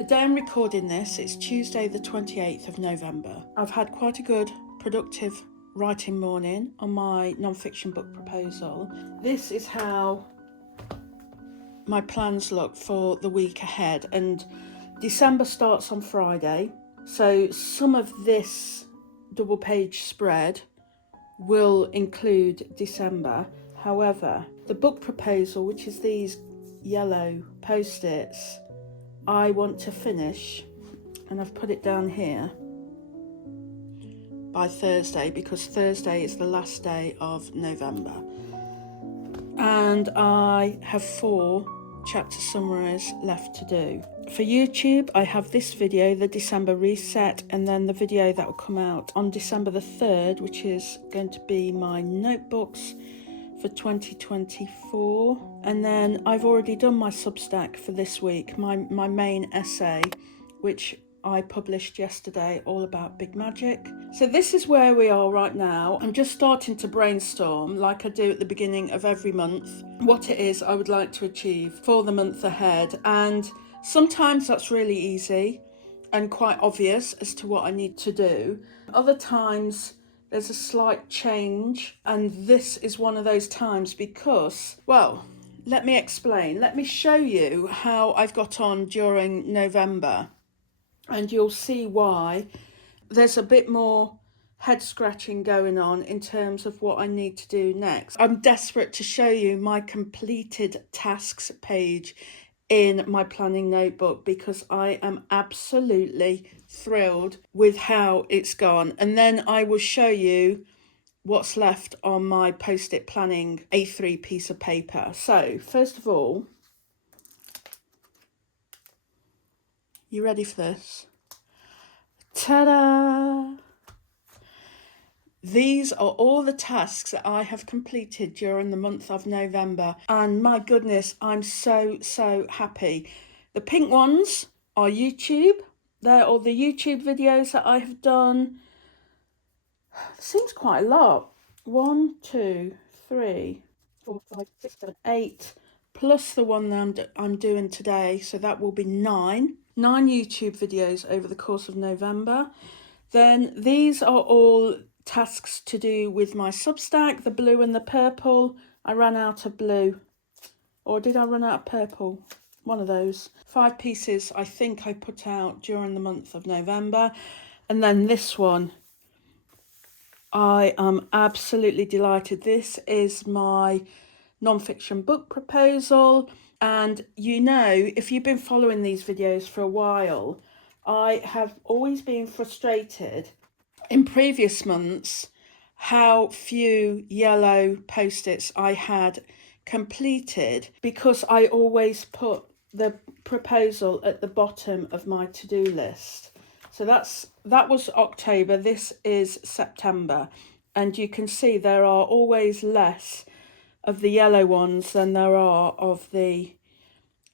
The day I'm recording this, it's Tuesday the 28th of November. I've had quite a good, productive writing morning on my non-fiction book proposal. This is how my plans look for the week ahead, and December starts on Friday, so some of this double page spread will include December. However, the book proposal, which is these yellow post-its, I want to finish, and I've put it down here, by Thursday, because Thursday is the last day of November. And I have 4 chapter summaries left to do. For YouTube, I have this video, the December reset, and then the video that will come out on December the 3rd, which is going to be my notebooks for 2024. And then I've already done my Substack for this week, my main essay, which I published yesterday, all about big magic. So this is where we are right now. I'm just starting to brainstorm, like I do at the beginning of every month, what it is I would like to achieve for the month ahead. And sometimes that's really easy and quite obvious as to what I need to do. Other times there's a slight change, and this is one of those times because, well, let me explain. Let me show you how I've got on during November, and you'll see why there's a bit more head scratching going on in terms of what I need to do next. I'm desperate to show you my completed tasks page in my planning notebook because I am absolutely thrilled with how it's gone. And then I will show you what's left on my post-it planning A3 piece of paper. So first of all, you ready for this? Ta-da! These are all the tasks that I have completed during the month of November, and my goodness, I'm so happy. The pink ones are YouTube. They're all the YouTube videos that I have done. It seems quite a lot. 1, 2, 3, 4, 5, 6, 7, 8, plus the one that I'm doing today, so that will be 9 YouTube videos over the course of November. Then these are all tasks to do with my Substack, the blue and the purple. I ran out of blue, or did I run out of purple? One of those. 5 pieces I think I put out during the month of November. And then this one, I am absolutely delighted. This is my non-fiction book proposal, and you know, if you've been following these videos for a while, I have always been frustrated in previous months how few yellow post-its I had completed, because I always put the proposal at the bottom of my to-do list. So that was October, this is September, and you can see there are always less of the yellow ones than there are of the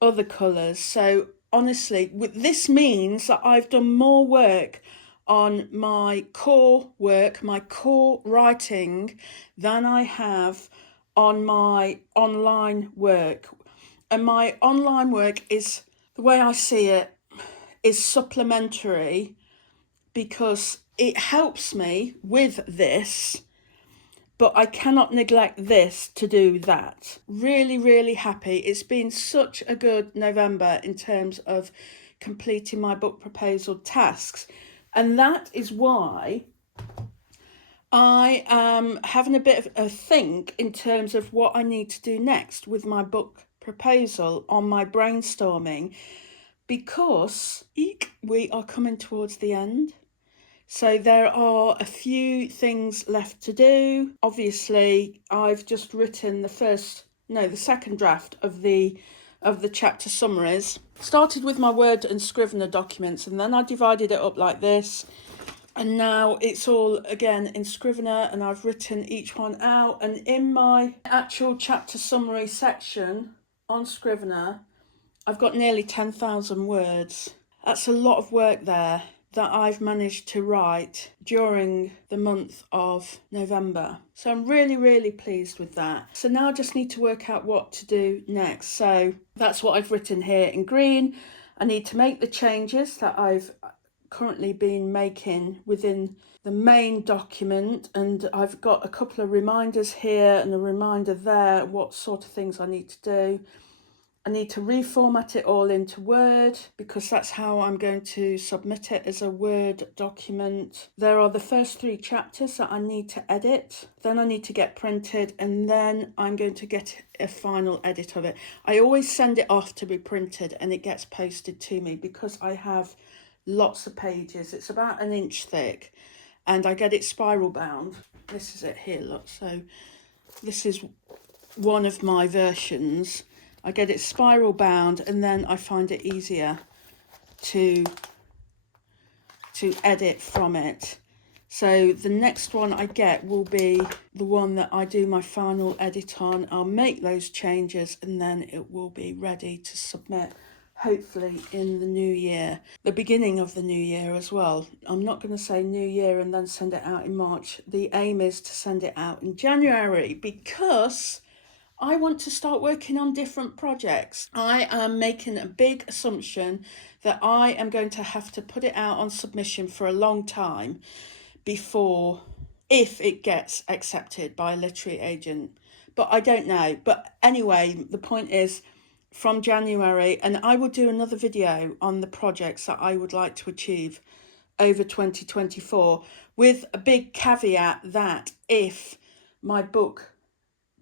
other colours. So honestly, this means that I've done more work on my core work, my core writing, than I have on my online work. And my online work is, the way I see it, is supplementary, because it helps me with this, but I cannot neglect this to do that. Really, really happy. It's been such a good November in terms of completing my book proposal tasks. And that is why I am having a bit of a think in terms of what I need to do next with my book proposal on my brainstorming, because we are coming towards the end. So there are a few things left to do. Obviously, I've just written the second draft of the chapter summaries. Started with my Word and Scrivener documents, and then I divided it up like this. And now it's all again in Scrivener, and I've written each one out. And in my actual chapter summary section on Scrivener, I've got nearly 10,000 words. That's a lot of work there that I've managed to write during the month of November. So I'm really, really pleased with that. So now I just need to work out what to do next. So that's what I've written here in green. I need to make the changes that I've currently been making within the main document, and I've got a couple of reminders here and a reminder there what sort of things I need to do. I need to reformat it all into Word, because that's how I'm going to submit it, as a Word document. There are the first 3 chapters that I need to edit. Then I need to get printed, and then I'm going to get a final edit of it. I always send it off to be printed and it gets posted to me, because I have lots of pages. It's about 1 inch thick, and I get it spiral bound. This is it here, look. So this is one of my versions. I get it spiral bound, and then I find it easier to edit from it. So the next one I get will be the one that I do my final edit on. I'll make those changes, and then it will be ready to submit, hopefully in the new year, the beginning of the new year as well. I'm not going to say new year and then send it out in March. The aim is to send it out in January, because I want to start working on different projects. I am making a big assumption that I am going to have to put it out on submission for a long time before, if it gets accepted by a literary agent. But I don't know. But anyway, the point is, from January, and I will do another video on the projects that I would like to achieve over 2024, with a big caveat that if my book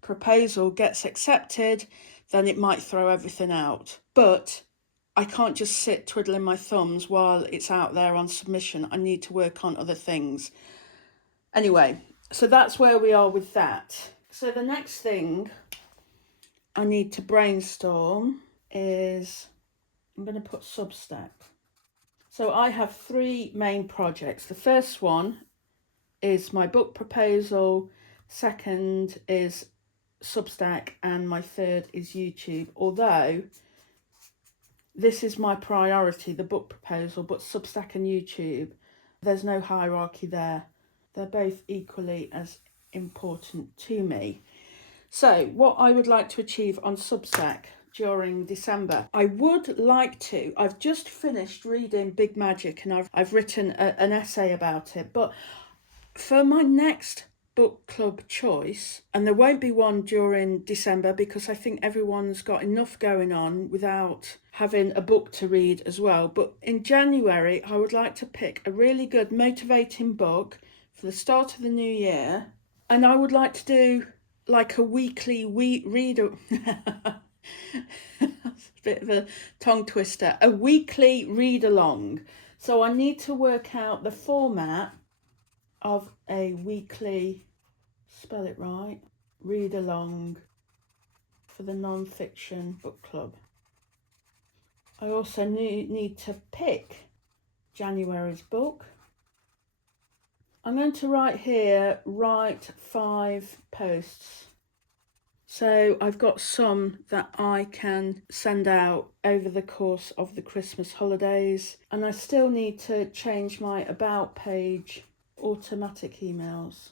proposal gets accepted, then it might throw everything out. But I can't just sit twiddling my thumbs while it's out there on submission. I need to work on other things. Anyway, so that's where we are with that. So the next thing I need to brainstorm is, I'm going to put Substack. So I have 3 main projects. The first one is my book proposal, second is Substack, and my third is YouTube. Although this is my priority, the book proposal, but Substack and YouTube, there's no hierarchy there. They're both equally as important to me. So what I would like to achieve on Substack during December, I've just finished reading Big Magic, and I've written an essay about it, but for my next book club choice, and there won't be one during December because I think everyone's got enough going on without having a book to read as well, but in January I would like to pick a really good motivating book for the start of the new year, and I would like to do like a weekly reader that's a bit of a tongue twister, a weekly read along. So I need to work out the format of a weekly, spell it right, read along for the non-fiction book club. I also need to pick January's book. I'm going to write 5 posts. So I've got some that I can send out over the course of the Christmas holidays, and I still need to change my about page automatic emails.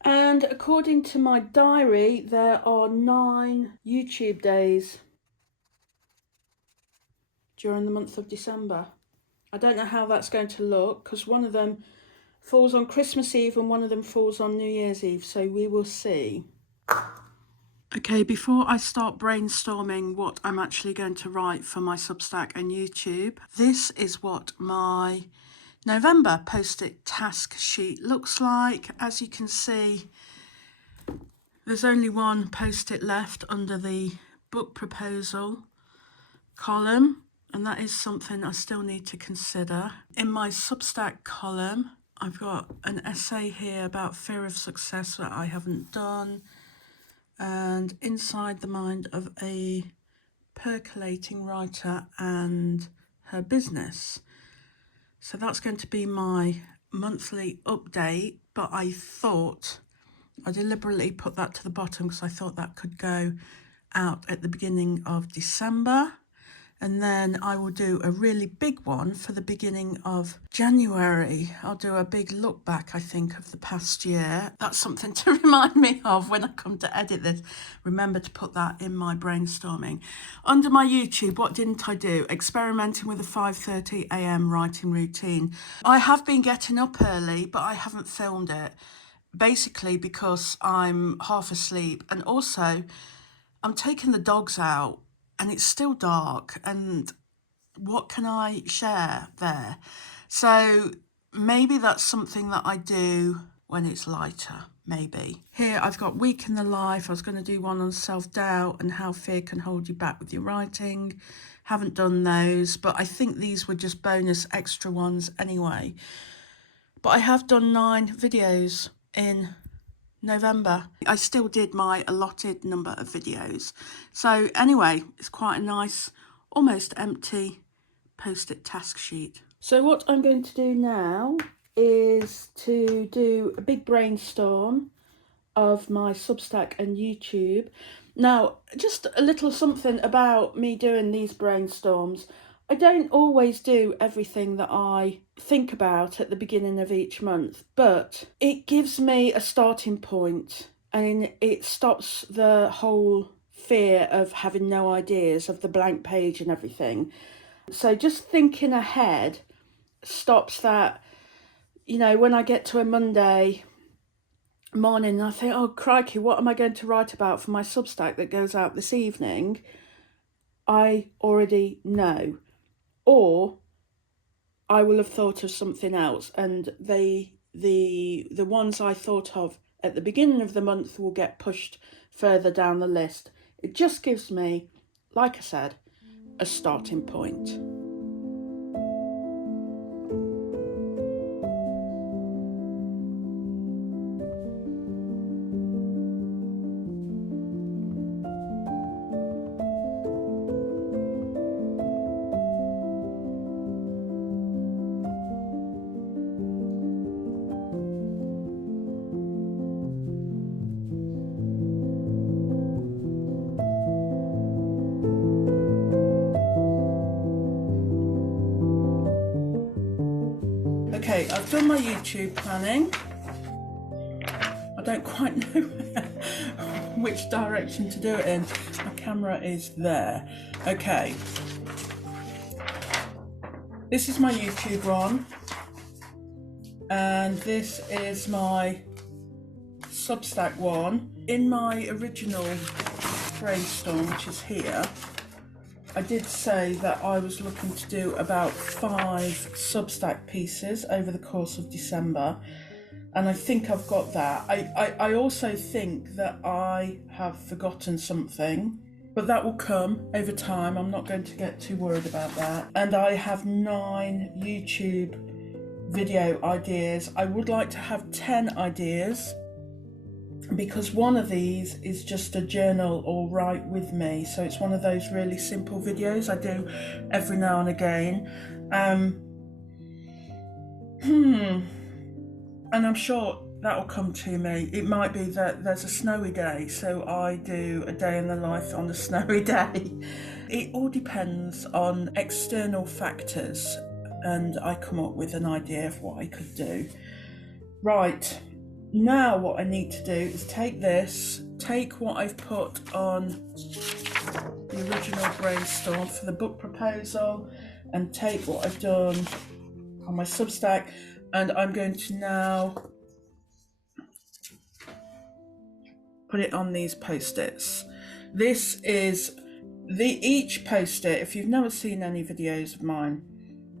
And according to my diary, there are 9 YouTube days during the month of December. I don't know how that's going to look, because one of them falls on Christmas Eve and one of them falls on New Year's Eve, so we will see. Okay, before I start brainstorming what I'm actually going to write for my Substack and YouTube, this is what my November post-it task sheet looks like. As you can see, there's only one post-it left under the book proposal column, and that is something I still need to consider. In my Substack column, I've got an essay here about fear of success that I haven't done, and inside the mind of a percolating writer and her business. So that's going to be my monthly update, but I thought I deliberately put that to the bottom because I thought that could go out at the beginning of December. And then I will do a really big one for the beginning of January. I'll do a big look back, I think, of the past year. That's something to remind me of when I come to edit this. Remember to put that in my brainstorming. Under my YouTube, what didn't I do? Experimenting with a 5:30 a.m. writing routine. I have been getting up early, but I haven't filmed it. Basically because I'm half asleep, and also I'm taking the dogs out and it's still dark, and what can I share there? So maybe that's something that I do when it's lighter, maybe. Here I've got week in the life. I was going to do one on self-doubt and how fear can hold you back with your writing. Haven't done those, but I think these were just bonus extra ones anyway. But I have done 9 videos in November. I still did my allotted number of videos. So anyway, it's quite a nice, almost empty post-it task sheet. So what I'm going to do now is to do a big brainstorm of my Substack and YouTube. Now, just a little something about me doing these brainstorms. I don't always do everything that I think about at the beginning of each month, but it gives me a starting point and it stops the whole fear of having no ideas, of the blank page and everything. So just thinking ahead stops that, you know, when I get to a Monday morning and I think, oh crikey, what am I going to write about for my Substack that goes out this evening? I already know. Or I will have thought of something else, and the ones I thought of at the beginning of the month will get pushed further down the list. It just gives me, like I said, a starting point. Okay, I've done my YouTube planning. I don't quite know which direction to do it in. My camera is there. Okay. This is my YouTube one. And this is my Substack one. In my original brainstorm, which is here, I did say that I was looking to do about 5 Substack pieces over the course of December, and I think I've got that. I also think that I have forgotten something, but that will come over time. I'm not going to get too worried about that. And I have 9 YouTube video ideas. I would like to have 10 ideas, because one of these is just a journal or write with me, so it's one of those really simple videos I do every now and again. And I'm sure that'll come to me. It might be that there's a snowy day, so I do a day in the life on a snowy day. It all depends on external factors, and I come up with an idea of what I could do. Right. Now what I need to do is take what I've put on the original brainstorm for the book proposal, and take what I've done on my Substack, And I'm going to now put it on these post-its. This is each post-it, if you've never seen any videos of mine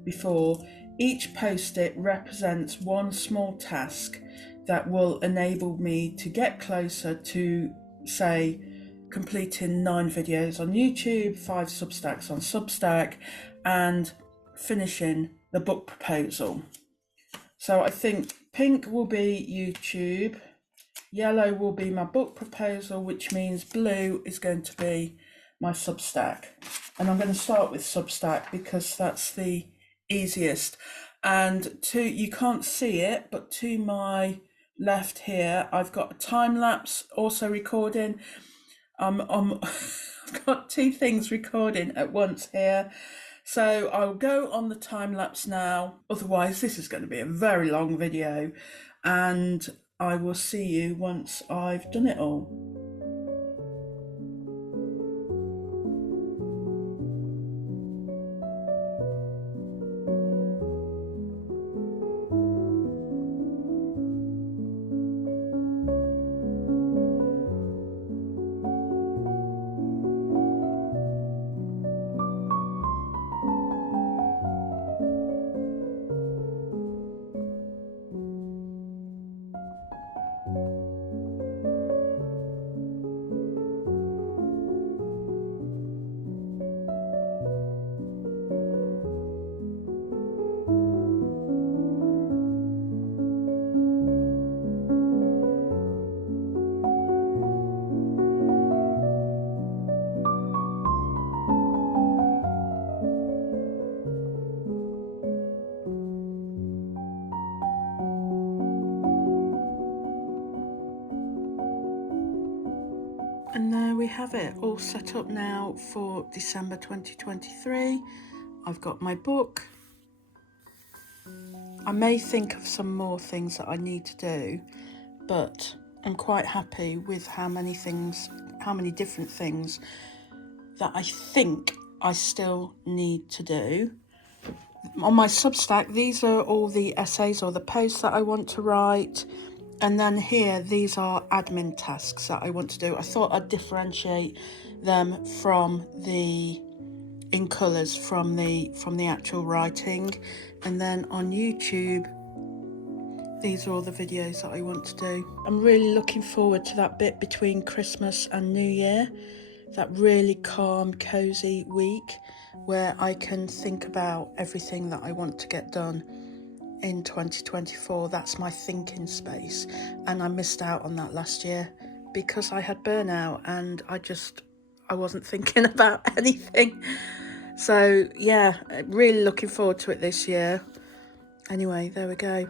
before, each post-it represents one small task that will enable me to get closer to, say, completing 9 videos on YouTube, 5 Substacks on Substack, and finishing the book proposal. So I think pink will be YouTube, yellow will be my book proposal, which means blue is going to be my Substack. And I'm going to start with Substack because that's the easiest. And you can't see it, but to my left here, I've got a time lapse also recording. I've got 2 things recording at once here. So I'll go on the time lapse now. Otherwise, this is going to be a very long video, and I will see you once I've done it all. And there we have it, all set up now for December 2023. I've got my book. I may think of some more things that I need to do, but I'm quite happy with how many different things that I think I still need to do. On my Substack, these are all the essays or the posts that I want to write. And then here, these are admin tasks that I want to do. I thought I'd differentiate them from in colours from the actual writing. And then on YouTube, these are all the videos that I want to do. I'm really looking forward to that bit between Christmas and New Year, that really calm, cosy week where I can think about everything that I want to get done in 2024. That's my thinking space, and I missed out on that last year because I had burnout and I wasn't thinking about anything. So yeah, really looking forward to it this year. Anyway, there we go.